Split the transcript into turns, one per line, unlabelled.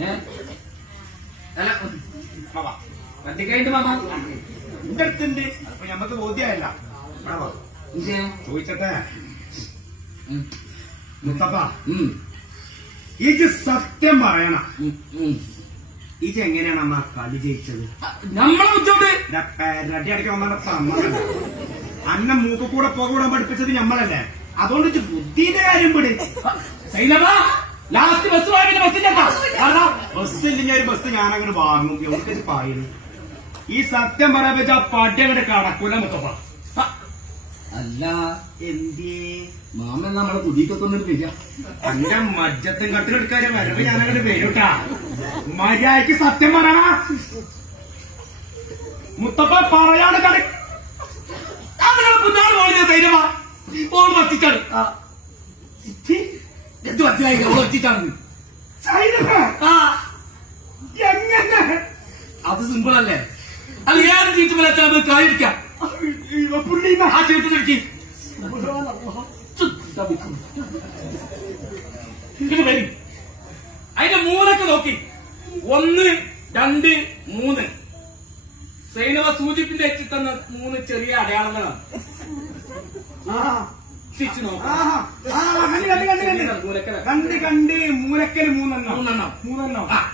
ഏ? അല്ല, മാമ
സത്യം. എങ്ങനെയാണ് അമ്മ കളി
നമ്മളെ
പോകൂടാൻ കൂടെ പഠിപ്പിച്ചത് ഞമ്മളല്ലേ അതുകൊണ്ട് ബുദ്ധിയുടെ കാര്യം പിടി
സൈനബ ലാസ്റ്റ് ബസ് വാങ്ങിയ ബസ്സിന്റെ
ബസ് ഇല്ലെങ്കിൽ ഒരു ബസ് ഞാൻ അങ്ങനെ വാങ്ങും എവിടെ പറയുന്നു ഈ സത്യം പറയാൻ വെച്ചാ പട്ടി അങ്ങോട്ട് കടക്കൂല മുത്തപ്പ.
അല്ല
എന്തേ?
മാമൻ നമ്മളെ കുടിക്കൊക്കെ ഒന്നും
അന്റെ മജ്ജത്തും കട്ടിലെടുക്കാരെ വരവ് ഞാൻ അങ്ങോട്ട് വരൂട്ടാ മര്യാദയ്ക്ക് സത്യം പറയണ. മുത്തപ്പ പറയാണ് കട
അങ്ങനെ പുതിയ ഓൾ വച്ചിട്ടാണ് മനസ്സിലായി ഓൾ വച്ചിട്ടാണ് അത് സിമ്പിൾ അല്ലേ? അത് ഏത് ചീറ്റ് വിളിച്ചാൽ നമുക്ക് കാണിക്കാം ആ ചീട്ടിലേക്ക് അതിന്റെ മൂന്നൊക്കെ നോക്കി. ഒന്ന് രണ്ട് മൂന്ന്. സൈനവ സൂചിപ്പിന്റെ എച്ചിട്ടെന്ന മൂന്ന് ചെറിയ അടയാളങ്ങളാണ്. തിരിച്ചു നോക്കാം.
മൂലക്കൽ മൂന്നെണ്ണം.
മൂന്നെണ്ണം.
മൂന്നെണ്ണം.